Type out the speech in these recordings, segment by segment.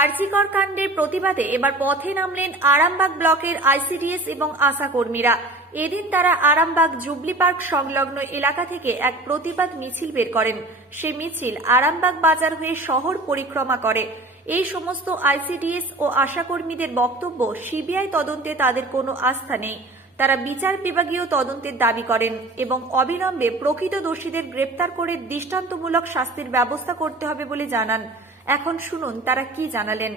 আরজিকর কাণ্ডের প্রতিবাদে এবার পথে নামলেন আরামবাগ ব্লকের আইসিডিএস এবং আশা কর্মীরা। এদিন তারা আরামবাগ জুবলি পার্ক সংলগ্ন এলাকা থেকে এক প্রতিবাদ মিছিল বের করেন। সেই মিছিল আরামবাগ বাজার হয়ে শহর পরিক্রমা করে। এই সমস্ত আইসিডিএস ও আশা কর্মীদের বক্তব্য, সিবিআই তদন্তে তাদের কোনো আস্থা নেই। তারা বিচার বিভাগীয় তদন্তের দাবি করেন এবং অবিলম্বে প্রকৃত দোষীদের গ্রেপ্তার করে দৃষ্টান্তমূলক শাস্তির ব্যবস্থা করতে হবে বলে জানান। এখন শুনুন তারা কি জানালেন।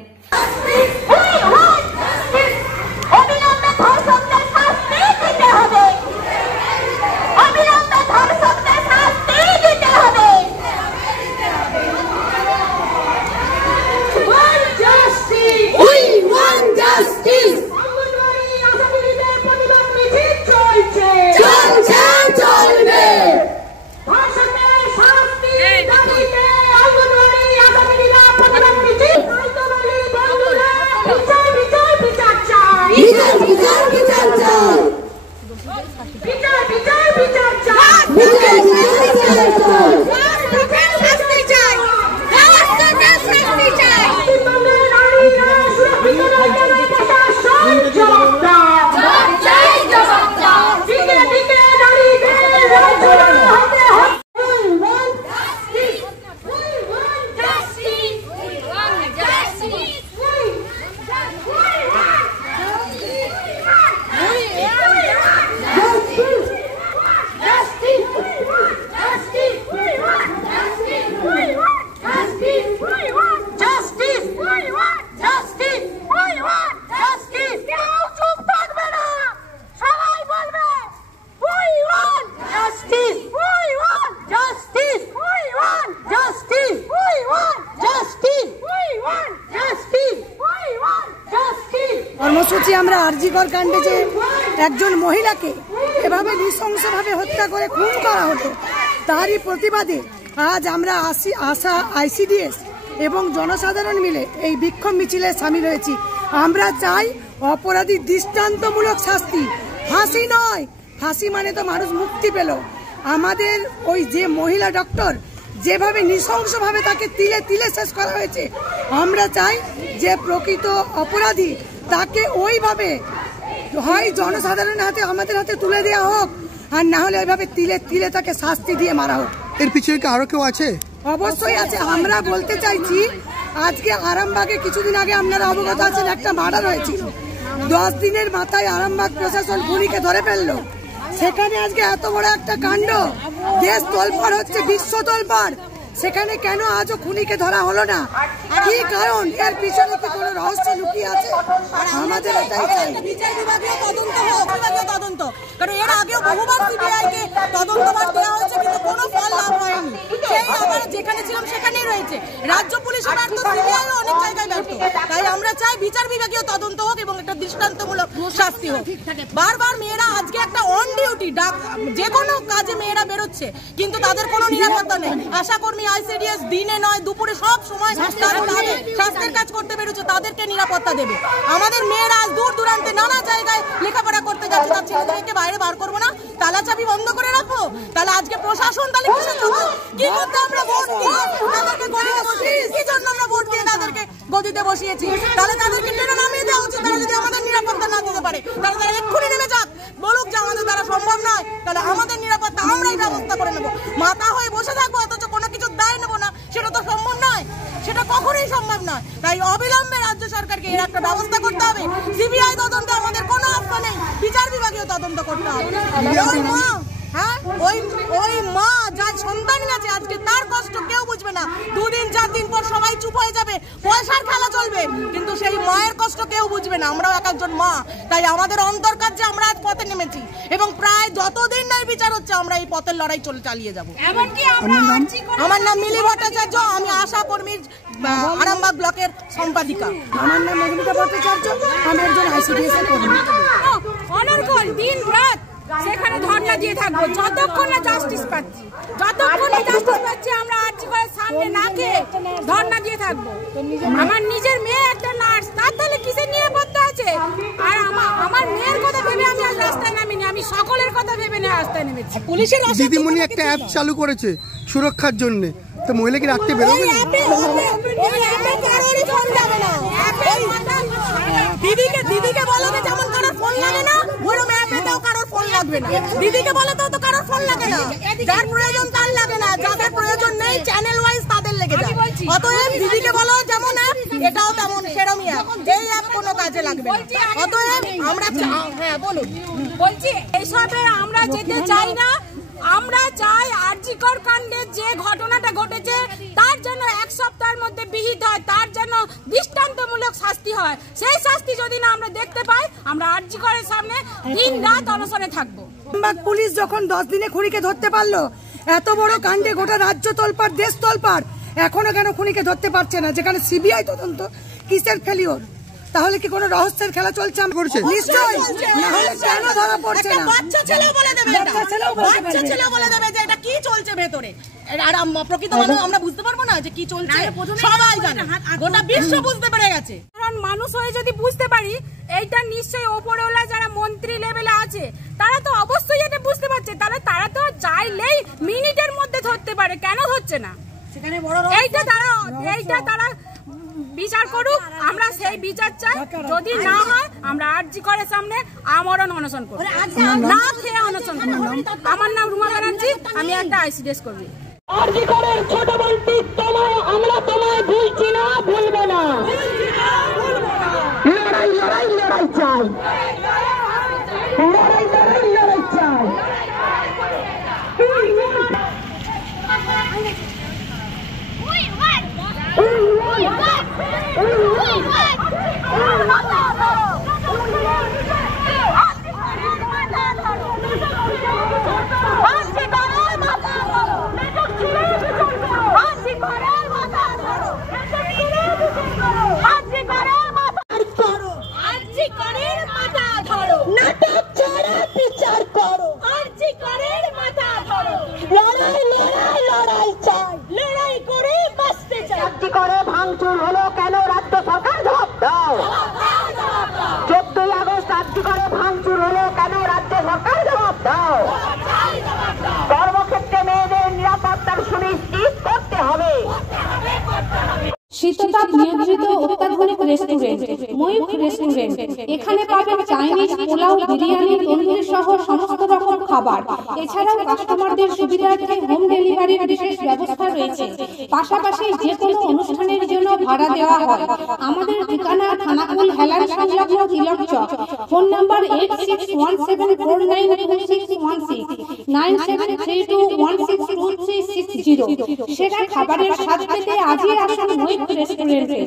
কর্মসূচি আমরা আরজিকর কাণ্ডে যে একজন মহিলাকে এভাবে নৃশংসভাবে হত্যা করে খুন করা হতো, তারই প্রতিবাদে আজ আমরা আশা আইসিডিএস এবং জনসাধারণ মিলে এই বিক্ষোভ মিছিলে সামিল হয়েছি। আমরা চাই অপরাধীর দৃষ্টান্তমূলক শাস্তি, ফাঁসি নয়। ফাঁসি মানে তো মানুষ মুক্তি পেল। আমাদের ওই যে মহিলা ডক্টর যেভাবে নৃশংসভাবে তাকে তিলে তিলে শেষ করা হয়েছে, আমরা চাই যে প্রকৃত অপরাধী তাকে ওইভাবে হয় জনসাধারণের হাতে আমাদের হাতে তুলে দেওয়া হোক, আর না হলে ওইভাবে তিলে তিলে তাকে শাস্তি দিয়ে মারা হোক। এর পিছনে কি আরো কেউ আছে? অবশ্যই আছে। আমরা বলতে চাইছি, আজকে আরামবাগে কিছুদিন আগে আপনারা অবগত আছেন একটা মার্ডার হয়েছিল। 10 দিনের মাথায় আরামবাগ প্রশাসন খুনিকে ধরে ফেললো। সেখানে আজকে এত বড় একটা কাণ্ড, দেশ তোলপাড় হচ্ছে, বিশ্ব তোলপাড়, সেখানে কেন আজও খুনিকে ধরা হলো না? কি কারণ? এর পিছনে কি কোনো রহস্য লুকিয়ে আছে? আমাদের এটাই চাই বিচার বিভাগীয় তদন্ত হোক, বিভাগীয় তদন্ত। কারণ এর আগেও বহুবার সিবিআইকে তদন্তভার দেওয়া হয়েছে, কিন্তু কোনো ফল লাভ হয়নি। সেই আমরা যেখানে ছিলাম সেখানেই রয়েছে। রাজ্য পুলিশও ব্যর্থ, সিবিআইও অনেক জায়গায় ব্যর্থ। তাই আমরা চাই বিচার বিভাগীয় তদন্ত হোক এবং একটা দৃষ্টান্তমূলক শাস্তি হোক। বারবার মেয়েরা আজকে একটা অন ডিউটি যে কোনো কাজে মেয়েরা বেরোচ্ছে, কিন্তু তাদের কোনো নিরাপত্তা নেই। আশা কর্মী আইসিডিএস দিনে নয় দুপুরে সব সময় স্বাস্থ্যের কাজ করতে বেরোচ্ছে, তাদেরকে নিরাপত্তা দেবে। আমাদের মেয়েরা আজ দূর দূরান্তে নানা জায়গায় লেখাপড়া করতে যাচ্ছে, তার ছেলেদেরকে বাইরে বার করবো না? তালা চাবি বন্ধ করে রাখবো? তাহলে আজকে প্রশাসন তাহলে কিসের জন্য? কি করতে আমরা ভোট দিয়ে তাদেরকে গদিতে বসিয়েছি? কি জন্য আমরা ভোট দিয়ে তাদেরকে গদিতে বসিয়েছি? তাহলে তাদেরকে টেনে নামিয়ে দেওয়া উচিত। তারা যদি আমাদের নিরাপত্তা না দিতে পারে, তাহলে তারা এক্ষুনি নেমে যাক, বলুক যে আমাদের দ্বারা সম্ভব নয়, তাহলে আমাদের নিরাপত্তা আমরাই ব্যবস্থা করে নেবো। মাথা হয়ে বসে থাকবো অথচ কোনো কিছু দায় নেবো না, সেটা তো সম্ভব নয়, সেটা কখনোই সম্ভব নয়। তাই অবিলম্বে রাজ্য সরকারকে এর একটা ব্যবস্থা করতে হবে। সিবিআই তদন্তে আমাদের কোনো আস্থা নেই, বিচার বিভাগীয় তদন্ত করতে হবে। ওই মা যার সন্তান আছে আজকে, তার কষ্ট কেউ বুঝবে না। 2 দিন 4 দিন পর সবাই চুপ হয়ে যাবে, পয়সার খেলা চলবে, কিন্তু সেই মায়ের কষ্ট কেউ বুঝবে না। আমরাও এক একজন মা, তাই আমাদের অন্তর কাছে আমরা আজ পথে নেমেছি এবং প্রায় যতদিন নাই বিচার হচ্ছে আমরা এই পথের লড়াই চালিয়ে যাবো। আমার নাম মিলি ভট্টাচার্য, আমি আশা কর্মীর আরামবাগ ব্লকের সম্পাদিকা। আমার নাম মধুমিতা ভট্টাচার্য, আমি একজন আইসিডিএস এর কর্মী। অনর্গল দিন রাত সেখানে ধর্ণা দিয়ে থাকবো যতক্ষণ না জাস্টিস পাচ্ছি। যতক্ষণ না জাস্টিস পাচ্ছি আমরা আরজিকরের সামনে না খেয়ে ধর্ণা দিয়ে থাকবো। আমার নিজের মেয়ে একটা নার্স, তার তাহলে কিসের নিরাপত্তা আছে? আর আমার মেয়ের কথা ভেবে আমি আজ রাস্তায় নামিনি, আমি সকলের কথা ভেবে নিয়ে রাস্তায় নেমেছি। পুলিশের দিদিমণি একটা অ্যাপ চালু করেছে সুরক্ষার জন্য, তো মহিলাকে রাখতে বেরোবে না? লাগবে না, দিদিকে বলে তো কারোর ফোন লাগে না, যার প্রয়োজন তার লাগে না, যাদের প্রয়োজন নেই চ্যানেল ওয়াইজ তাদের লেগে যায়। অতএব দিদিকে বলো যেমন অ্যাপ, এটাও তেমন সেরমই অ্যাপ, এই অ্যাপ কোনো কাজে লাগবে না। অতএব আমরা হ্যাঁ বলুন, বলছি এইসবে আমরা যেতে চাই না। আমরা চাই আরজিকর কাণ্ডের যে ঘটনাটা ঘটেছে তার জন্য 1 সপ্তাহের মধ্যে বিহিত হয়, তার জন্য দৃষ্টান্তমূলক শাস্তি হয়। সেই শাস্তি যদি না আমরা দেখতে পাই, আমরা আরজিকরের সামনে দিন রাত অনশনে থাকবো। পুলিশ যখন 10 দিনে খুনিকে ধরতে পারলো, এত বড় কাণ্ডে গোটা রাজ্য তোলপাড়, দেশ তোলপাড়, এখনো কেন খুনিকে ধরতে পারছে না? যেখানে সিবিআই তদন্ত, কিসের ফেলিওর? তাহলে কি কোনো রহস্যের খেলা চলছে? নিশ্চয়ই, না হলে কেন ধরা পড়ছে না? বাচ্চা ছেলেও বলে দেবে, বাচ্চা ছেলেও বলে দেবে যে এটা কি চলছে ভেতরে। আর প্রকৃত মানুষ আমরা বুঝতে পারবো না যে কি চলছে? সবাই জানে, গোটা বিশ্ব বুঝতে পেরে গেছে। কারণ মানুষ হয়ে যদি বুঝতে পারি, এইটা নিশ্চয়ই ওপরওয়ালা যারা মন্ত্রী লেভেলে আছে তারা তো অবশ্যই এটা বুঝতে পারছে, তাহলে তারা তো চাইলেই মিনিটের মধ্যে ধরতে পারে, কেন হচ্ছে না? এইটা তারা বিচার করুক, আমরা সেই বিচার চাই। যদি না হয় আমরা আরজিকরের সামনে আমরণ অনশন করব, না খেয়ে অনশন করব। আমার নাম রুমা ব্যানার্জি, আমি একটা আইসিডিএস কর্মী। আরজিকরের ছোট বোনটি তোমায়, আমরা তোমায় ভুলছি না, ভুলবো না। লড়াই লড়াই লড়াই চাই, লড়াই লড়াই লড়াই চাই। নাটক ছাড়া বিচার করো, আরজিকরের মাথা ধরো। লড়াই লড়াই লড়াই চাই, লড়াই করে বাঁচতে চাই। আরজিকরে ভাঙচুর হলো কেন? রাজ্য সরকার জবাব দাও। 14ই আগস্ট আরজিকরে ভাঙচুর হলো কেন? রাজ্য সরকার জবাব দাও। কর্মক্ষেত্রে মেয়েদের নিরাপত্তার সুনিশ্চিত করতে হবে। শীততাপ নিয়ন্ত্রিত অত্যাধুনিক রেস্টুরেন্ট ময়ূখ রেস্টুরেন্ট। এখানে পাবেন চাইনিজ, পোলাও, বিরিয়ানি, তন্দুরি সহ সমস্ত রকম খাবার। এছাড়াও কাস্টমারদের সুবিধার্থে হোম ডেলিভারির বিশেষ ব্যবস্থা রয়েছে। পাশাপাশি যে কোনো অনুষ্ঠানের জন্য ভাড়া দেওয়া হয়। আমাদের ঠিকানা থানাকুল হেলান সংলগ্ন তিলক চক। Phone number 8617492616 9732162360। সেরা খাবারের স্বাদ পেতে আজই আসুন ময়ূখ রেস্টুরেন্টে।